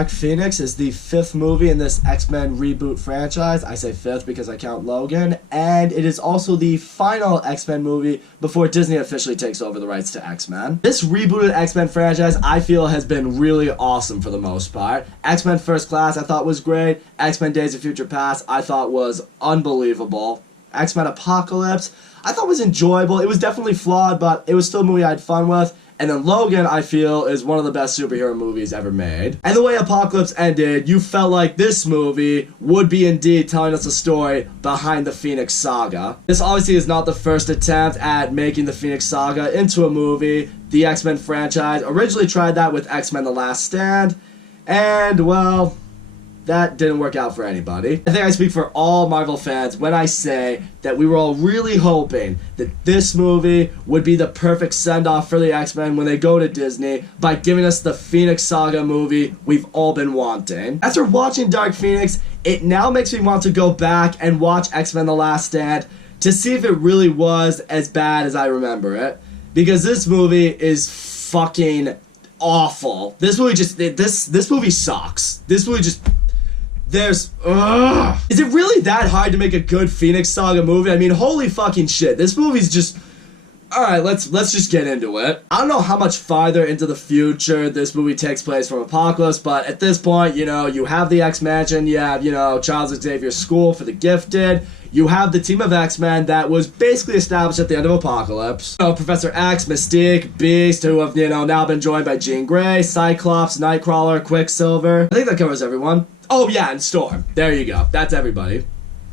Dark Phoenix is the 5th movie in this X-Men reboot franchise. I say 5th because I count Logan. And it is also the final X-Men movie before Disney officially takes over the rights to X-Men. This rebooted X-Men franchise, I feel, has been really awesome for the most part. X-Men First Class, I thought was great. X-Men Days of Future Past, I thought was unbelievable. X-Men Apocalypse, I thought was enjoyable. It was definitely flawed, but it was still a movie I had fun with. And then Logan, I feel, is one of the best superhero movies ever made. And the way Apocalypse ended, you felt like this movie would be indeed telling us a story behind the Phoenix Saga. This obviously is not the first attempt at making the Phoenix Saga into a movie. The X-Men franchise originally tried that with X-Men The Last Stand, and, well, that didn't work out for anybody. I think I speak for all Marvel fans when I say that we were all really hoping that this movie would be the perfect send-off for the X-Men when they go to Disney by giving us the Phoenix Saga movie we've all been wanting. After watching Dark Phoenix, it now makes me want to go back and watch X-Men The Last Stand to see if it really was as bad as I remember it. Because this movie is fucking awful. This movie just, this movie sucks. This movie just... Is it really that hard to make a good Phoenix Saga movie? I mean, holy fucking shit. This movie's just... Alright, let's just get into it. I don't know how much farther into the future this movie takes place from Apocalypse, but at this point, you know, you have the X-Mansion, you have, you know, Charles Xavier's School for the Gifted, you have the team of X-Men that was basically established at the end of Apocalypse. You know, Professor X, Mystique, Beast, who have, you know, now been joined by Jean Grey, Cyclops, Nightcrawler, Quicksilver. I think that covers everyone. Oh yeah, and Storm. There you go. That's everybody.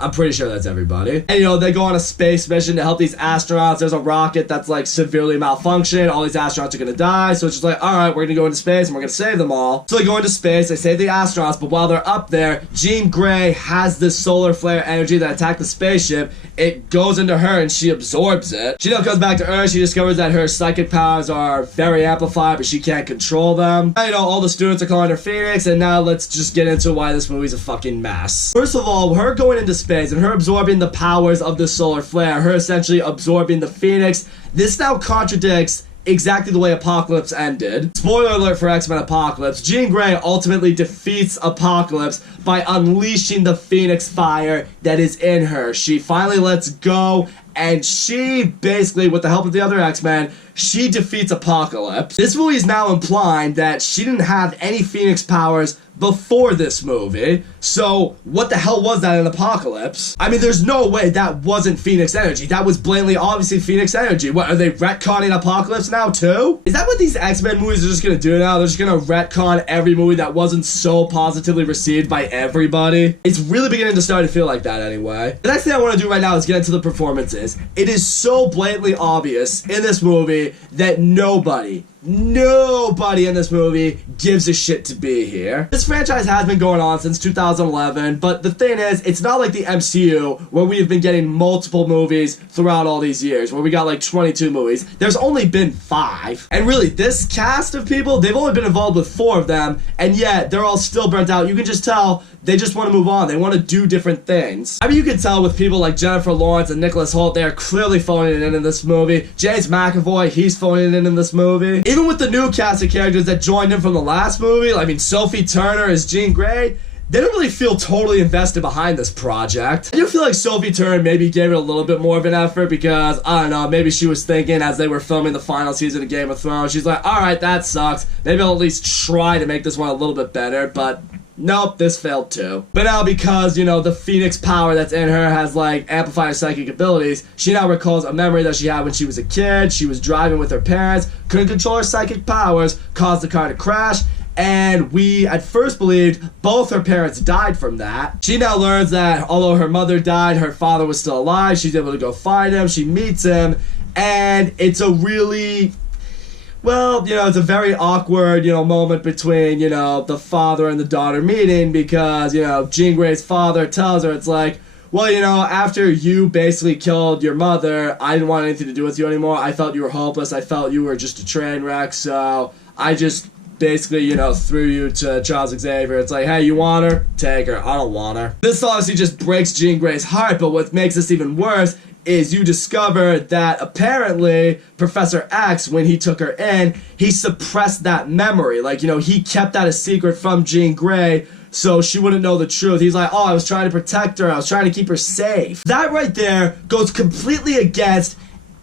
I'm pretty sure that's everybody. And, you know, they go on a space mission to help these astronauts. There's a rocket that's, like, severely malfunctioned. All these astronauts are gonna die. So it's just like, alright, we're gonna go into space and we're gonna save them all. So they go into space, they save the astronauts, but while they're up there, Jean Grey has this solar flare energy that attacked the spaceship. It goes into her and she absorbs it. She now comes back to Earth. She discovers that her psychic powers are very amplified, but she can't control them. And, you know, all the students are calling her Phoenix, and now let's just get into why this movie's a fucking mess. First of all, her going into space and her absorbing the powers of the solar flare, her essentially absorbing the Phoenix, this now contradicts exactly the way Apocalypse ended. Spoiler alert for X-Men Apocalypse, Jean Grey ultimately defeats Apocalypse by unleashing the Phoenix fire that is in her. She finally lets go, and she basically, with the help of the other X-Men, she defeats Apocalypse. This movie is now implying that she didn't have any Phoenix powers before this movie, so what the hell was that in Apocalypse? I mean, there's no way that wasn't Phoenix energy. That was blatantly, obviously, Phoenix energy. What, are they retconning Apocalypse now, too? Is that what these X-Men movies are just gonna do now? They're just gonna retcon every movie that wasn't so positively received by everybody? It's really beginning to start to feel like that anyway. The next thing I want to do right now is get into the performances. It is so blatantly obvious in this movie that nobody in this movie gives a shit to be here. This franchise has been going on since 2011, but the thing is, it's not like the MCU where we've been getting multiple movies throughout all these years, where we got like 22 movies. There's only been 5. And really, this cast of people, they've only been involved with 4 of them, and yet they're all still burnt out. You can just tell they just want to move on. They want to do different things. I mean, you can tell with people like Jennifer Lawrence and Nicholas Hoult, they are clearly phoning it in this movie. James McAvoy, he's phoning it in this movie. Even with the new cast of characters that joined in from the last movie, I mean, Sophie Turner as Jean Grey, they don't really feel totally invested behind this project. I do feel like Sophie Turner maybe gave it a little bit more of an effort because, I don't know, maybe she was thinking as they were filming the final season of Game of Thrones, she's like, alright, that sucks. Maybe I'll at least try to make this one a little bit better, but nope, this failed too. But now because, you know, the Phoenix power that's in her has, like, amplified her psychic abilities, she now recalls a memory that she had when she was a kid. She was driving with her parents, couldn't control her psychic powers, caused the car to crash, and we at first believed both her parents died from that. She now learns that although her mother died, her father was still alive. She's able to go find him. She meets him, and it's a really... well, you know, it's a very awkward, you know, moment between, you know, the father and the daughter meeting because, you know, Jean Grey's father tells her, it's like, well, you know, after you basically killed your mother, I didn't want anything to do with you anymore. I felt you were hopeless. I felt you were just a train wreck, so I just basically, you know, threw you to Charles Xavier. It's like, hey, you want her? Take her. I don't want her. This obviously just breaks Jean Grey's heart, but what makes this even worse is you discover that apparently Professor X, when he took her in, he suppressed that memory. Like, you know, he kept that a secret from Jean Grey so she wouldn't know the truth. He's like, oh, I was trying to protect her. I was trying to keep her safe. That right there goes completely against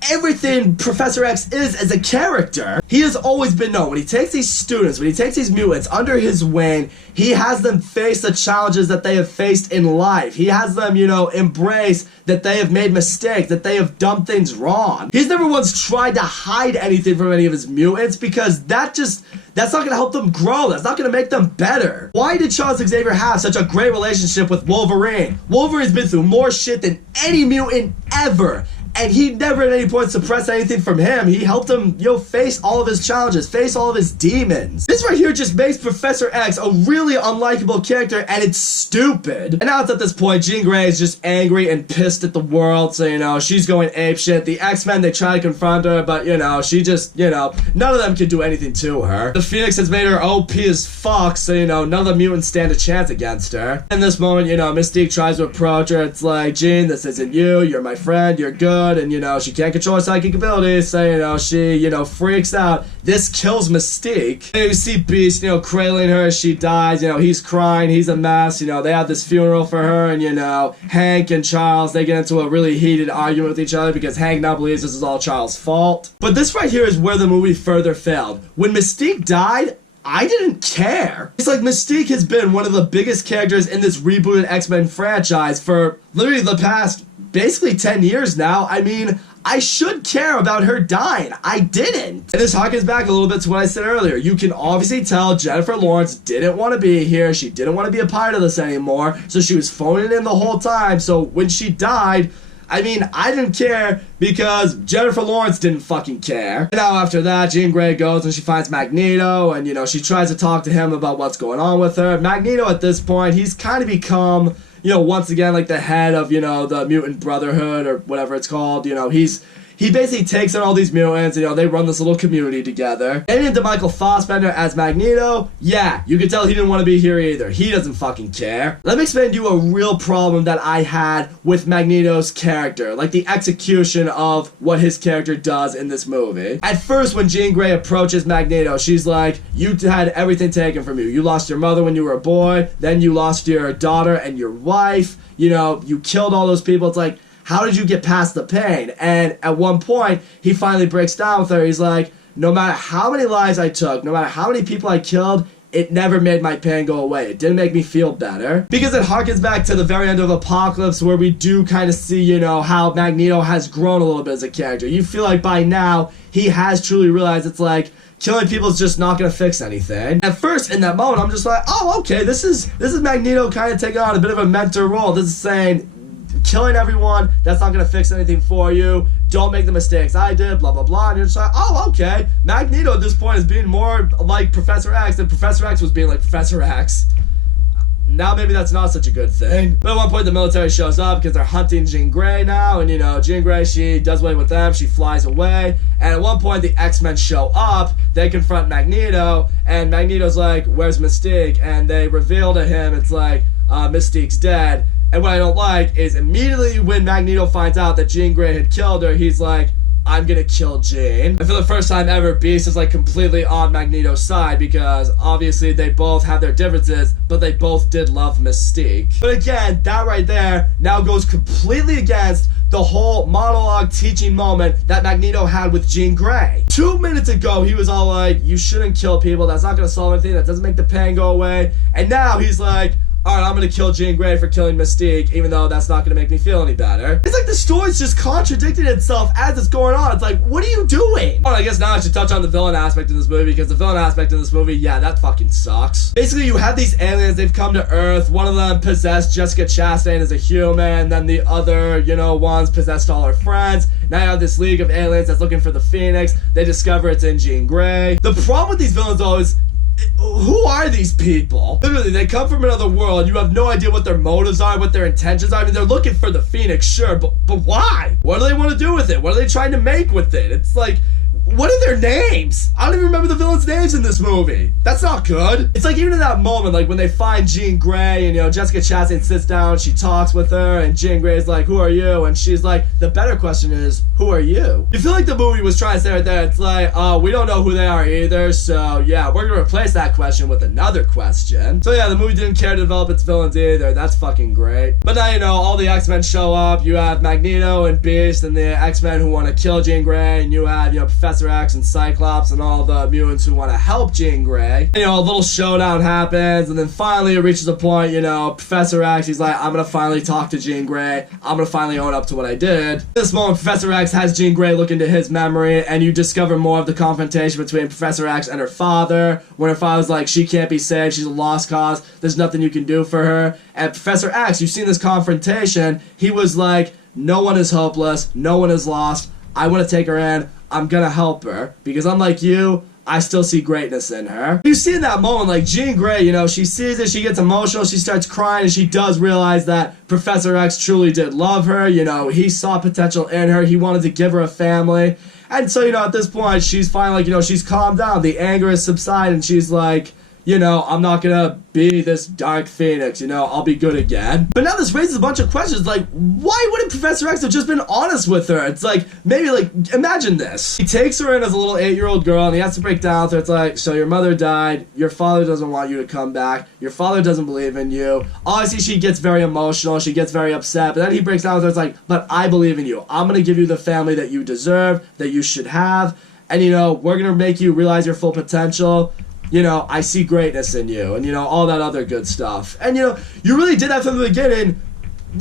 everything Professor X is as a character. He has always been known, when he takes these students, when he takes these mutants under his wing, he has them face the challenges that they have faced in life. He has them, you know, embrace that they have made mistakes, that they have done things wrong. He's never once tried to hide anything from any of his mutants, because that's not going to help them grow. That's not going to make them better. Why did Charles Xavier have such a great relationship with Wolverine? Wolverine's been through more shit than any mutant ever. And he never at any point suppressed anything from him. He helped him, you know, face all of his challenges, face all of his demons. This right here just makes Professor X a really unlikable character, and it's stupid. And now it's at this point, Jean Grey is just angry and pissed at the world, so, you know, she's going apeshit. The X-Men, they try to confront her, but, you know, she just, you know, none of them can do anything to her. The Phoenix has made her OP as fuck, so, you know, none of the mutants stand a chance against her. In this moment, you know, Mystique tries to approach her. It's like, Jean, this isn't you. You're my friend. You're good. And, you know, she can't control her psychic abilities, so, you know, she, you know, freaks out. This kills Mystique. And you see Beast, you know, cradling her as she dies. You know, he's crying, he's a mess. You know, they have this funeral for her, and, you know, Hank and Charles, they get into a really heated argument with each other because Hank now believes this is all Charles' fault. But this right here is where the movie further failed. When Mystique died, I didn't care. It's like Mystique has been one of the biggest characters in this rebooted X-Men franchise for literally the past basically 10 years now. I mean, I should care about her dying. I didn't. And this harkens back a little bit to what I said earlier. You can obviously tell Jennifer Lawrence didn't want to be here. She didn't want to be a part of this anymore. So she was phoning in the whole time. So when she died, I mean, I didn't care because Jennifer Lawrence didn't fucking care. And now after that, Jean Grey goes and she finds Magneto, and, you know, she tries to talk to him about what's going on with her. Magneto at this point, he's kind of become, you know, once again, like the head of, you know, the Mutant Brotherhood or whatever it's called. You know, he basically takes in all these mutants, you know, they run this little community together. And into Michael Fassbender as Magneto, yeah, you can tell he didn't want to be here either. He doesn't fucking care. Let me explain to you a real problem that I had with Magneto's character, like the execution of what his character does in this movie. At first, when Jean Grey approaches Magneto, she's like, you had everything taken from you. You lost your mother when you were a boy, then you lost your daughter and your wife, you know, you killed all those people. It's like, how did you get past the pain? And at one point, he finally breaks down with her. He's like, no matter how many lives I took, no matter how many people I killed, it never made my pain go away. It didn't make me feel better. Because it harkens back to the very end of Apocalypse, where we do kind of see, you know, how Magneto has grown a little bit as a character. You feel like by now, he has truly realized it's like, killing people is just not gonna fix anything. At first, in that moment, I'm just like, oh, okay, this is Magneto kind of taking on a bit of a mentor role. This is saying, killing everyone, that's not going to fix anything for you. Don't make the mistakes I did, blah, blah, blah. And you're just like, oh, okay. Magneto at this point is being more like Professor X than Professor X was being like Professor X. Now maybe that's not such a good thing. But at one point the military shows up because they're hunting Jean Grey now. And, you know, Jean Grey, she does away with them. She flies away. And at one point the X-Men show up. They confront Magneto. And Magneto's like, where's Mystique? And they reveal to him, it's like, Mystique's dead. And what I don't like is immediately when Magneto finds out that Jean Grey had killed her, he's like, I'm gonna kill Jean. And for the first time ever, Beast is like completely on Magneto's side because obviously they both have their differences, but they both did love Mystique. But again, that right there now goes completely against the whole monologue teaching moment that Magneto had with Jean Grey. 2 minutes ago, he was all like, you shouldn't kill people. That's not gonna solve anything. That doesn't make the pain go away. And now he's like, alright, I'm gonna kill Jean Grey for killing Mystique, even though that's not gonna make me feel any better. It's like the story's just contradicting itself as it's going on. It's like, what are you doing? Well, I guess now I should touch on the villain aspect in this movie, because the villain aspect in this movie, yeah, that fucking sucks. Basically, you have these aliens, they've come to Earth, one of them possessed Jessica Chastain as a human, then the other, you know, ones possessed all her friends. Now you have this league of aliens that's looking for the Phoenix. They discover it's in Jean Grey. The problem with these villains, though, is who are these people? Literally, they come from another world. You have no idea what their motives are, what their intentions are. I mean, they're looking for the Phoenix, sure, but why? What do they want to do with it? What are they trying to make with it? It's like, what are their names? I don't even remember the villains' names in this movie. That's not good. It's like even in that moment, like when they find Jean Grey and, you know, Jessica Chastain sits down, she talks with her, and Jean Grey's like, who are you? And she's like, the better question is, who are you? You feel like the movie was trying to say right there, it's like, oh, we don't know who they are either, so yeah, we're gonna replace that question with another question. So yeah, the movie didn't care to develop its villains either. That's fucking great. But now, you know, all the X-Men show up. You have Magneto and Beast and the X-Men who want to kill Jean Grey, and you have, you know, Professor X and Cyclops and all the mutants who want to help Jean Grey. And, you know, a little showdown happens, and then finally it reaches a point, you know, Professor X, he's like, I'm gonna finally talk to Jean Grey. I'm gonna finally own up to what I did. At this moment, Professor X has Jean Grey look into his memory, and you discover more of the confrontation between Professor X and her father, when her father's like, she can't be saved, she's a lost cause, there's nothing you can do for her. And Professor X, you've seen this confrontation, he was like, no one is hopeless, no one is lost, I want to take her in, I'm gonna help her, because unlike you, I still see greatness in her. You see in that moment, like, Jean Grey, you know, she sees it, she gets emotional, she starts crying, and she does realize that Professor X truly did love her, you know, he saw potential in her, he wanted to give her a family, and so, you know, at this point, she's finally, like, you know, she's calmed down, the anger has subsided, and she's like, you know, I'm not gonna be this Dark Phoenix, you know, I'll be good again. But now this raises a bunch of questions, like, why wouldn't Professor X have just been honest with her? It's like, maybe, like, imagine this. He takes her in as a little 8-year-old girl, and he has to break down with her. It's like, so your mother died, your father doesn't want you to come back, your father doesn't believe in you. Obviously, she gets very emotional, she gets very upset, but then he breaks down with her, it's like, but I believe in you. I'm gonna give you the family that you deserve, that you should have, and, you know, we're gonna make you realize your full potential. You know, I see greatness in you, and, you know, all that other good stuff. And, you know, you really did that from the beginning.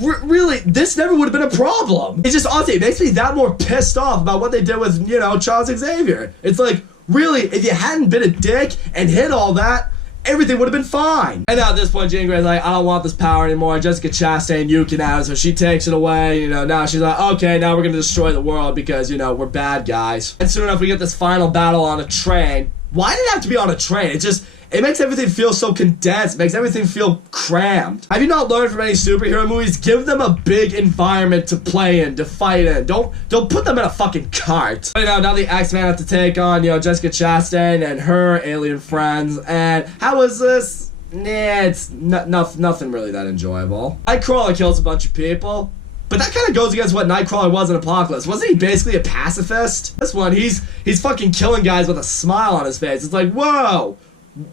Really, this never would have been a problem. It's just, honestly, it makes me that more pissed off about what they did with, you know, Charles Xavier. It's like, really, if you hadn't been a dick and hit all that, everything would have been fine. And now at this point, Jean Grey's like, I don't want this power anymore. Jessica Chastain, you can have it. So she takes it away. You know, now she's like, okay, now we're going to destroy the world because, you know, we're bad guys. And soon enough, we get this final battle on a train. Why did it have to be on a train? It makes everything feel so condensed. It makes everything feel crammed. Have you not learned from any superhero movies? Give them a big environment to play in, to fight in. Don't put them in a fucking cart. But, you know, now the X-Men have to take on, you know, Jessica Chastain and her alien friends. And how is this? Nah, it's nothing really that enjoyable. Nightcrawler kills a bunch of people. But that kind of goes against what Nightcrawler was in Apocalypse. Wasn't he basically a pacifist? This one, he's fucking killing guys with a smile on his face. It's like, whoa,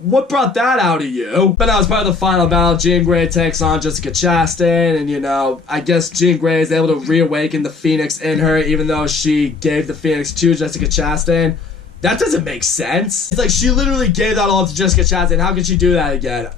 what brought that out of you? But now as part of the final battle, Jean Grey takes on Jessica Chastain, and, you know, I guess Jean Grey is able to reawaken the Phoenix in her, even though she gave the Phoenix to Jessica Chastain. That doesn't make sense. It's like she literally gave that all to Jessica Chastain. How could she do that again?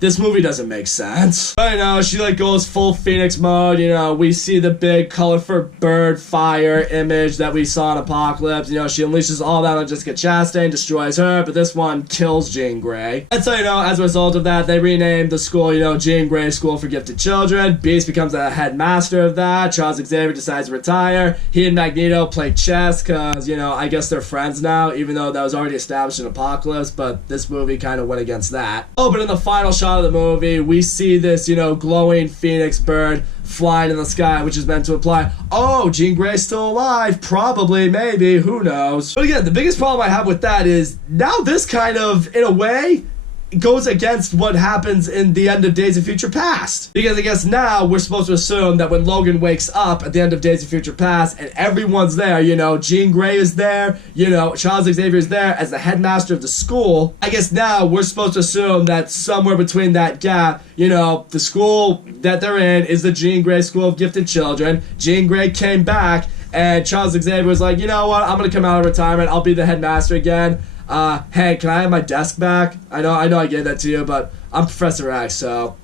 This movie doesn't make sense. But, you know, she, like, goes full Phoenix mode. You know, we see the big colorful bird fire image that we saw in Apocalypse. You know, she unleashes all that on Jessica Chastain, destroys her, but this one kills Jean Grey. And so, you know, as a result of that, they renamed the school, you know, Jean Grey School for Gifted Children. Beast becomes the headmaster of that. Charles Xavier decides to retire. He and Magneto play chess because, you know, I guess they're friends now, even though that was already established in Apocalypse, but this movie kind of went against that. Oh, but in the final shot of the movie, we see this, you know, glowing phoenix bird flying in the sky, which is meant to imply, oh, Jean Grey's still alive, probably, maybe, who knows. But again, the biggest problem I have with that is, now this kind of, in a way, goes against what happens in the end of Days of Future Past. Because I guess now we're supposed to assume that when Logan wakes up at the end of Days of Future Past and everyone's there, you know, Jean Grey is there, you know, Charles Xavier is there as the headmaster of the school, I guess now we're supposed to assume that somewhere between that gap, you know, the school that they're in is the Jean Grey School of Gifted Children. Jean Grey came back and Charles Xavier was like, you know what, I'm gonna come out of retirement, I'll be the headmaster again. Hey, can I have my desk back? I know I gave that to you, but I'm Professor X, so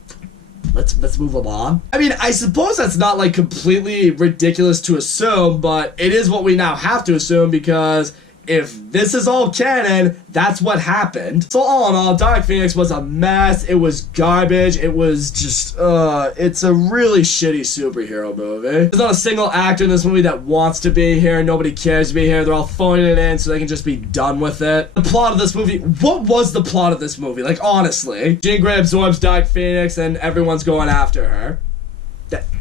let's move along. I mean, I suppose that's not, like, completely ridiculous to assume, but it is what we now have to assume, because if this is all canon, that's what happened. So all in all, Dark Phoenix was a mess. It was garbage. It was just, it's a really shitty superhero movie. There's not a single actor in this movie that wants to be here. Nobody cares to be here. They're all phoning it in so they can just be done with it. The plot of this movie, what was the plot of this movie? Like, honestly. Jean Grey absorbs Dark Phoenix and everyone's going after her.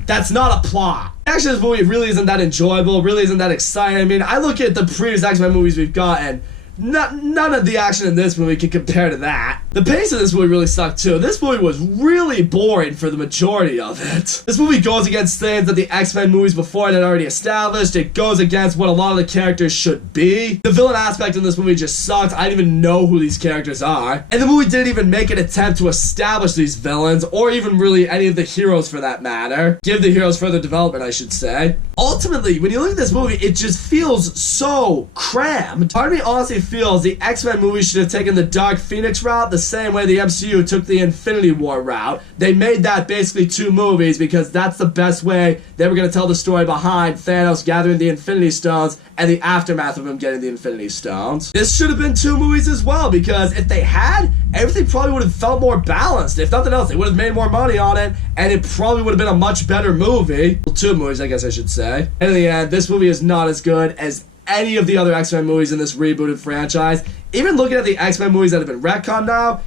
That's not a plot. Actually, this movie really isn't that enjoyable, really isn't that exciting. I mean, I look at the previous X-Men movies we've gotten, none of the action in this movie can compare to that. The pace of this movie really sucked too. This movie was really boring for the majority of it. This movie goes against things that the X-Men movies before it had already established. It goes against what a lot of the characters should be. The villain aspect in this movie just sucked. I didn't even know who these characters are. And the movie didn't even make an attempt to establish these villains, or even really any of the heroes for that matter. Give the heroes further development, I should say. Ultimately, when you look at this movie, it just feels so crammed. Part of me honestly feels the X-Men movie should have taken the Dark Phoenix route the same way the MCU took the Infinity War route. They made that basically 2 movies because that's the best way they were going to tell the story behind Thanos gathering the Infinity Stones and the aftermath of him getting the Infinity Stones. This should have been 2 movies as well, because if they had, everything probably would have felt more balanced. If nothing else, they would have made more money on it, and it probably would have been a much better movie. Well, 2 movies, I guess I should say. And in the end, this movie is not as good as any of the other X-Men movies in this rebooted franchise. Even looking at the X-Men movies that have been retconned now,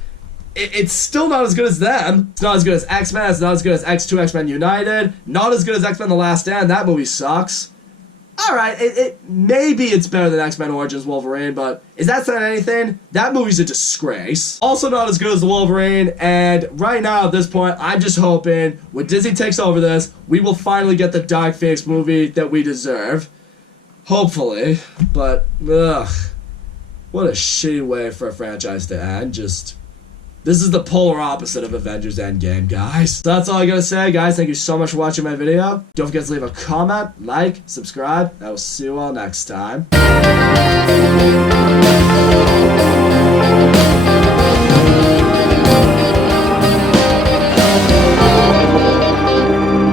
it's still not as good as them. It's not as good as X-Men. It's not as good as X2 X-Men United. Not as good as X-Men The Last Stand. That movie sucks. Alright, maybe it's better than X-Men Origins Wolverine, but is that saying anything? That movie's a disgrace. Also not as good as the Wolverine, and right now at this point, I'm just hoping when Disney takes over this, we will finally get the Dark Phoenix movie that we deserve. Hopefully, but ugh, what a shitty way for a franchise to end. This is the polar opposite of Avengers Endgame, guys. So that's all I gotta say, guys. Thank you so much for watching my video. Don't forget to leave a comment, like, subscribe, and I will see you all next time.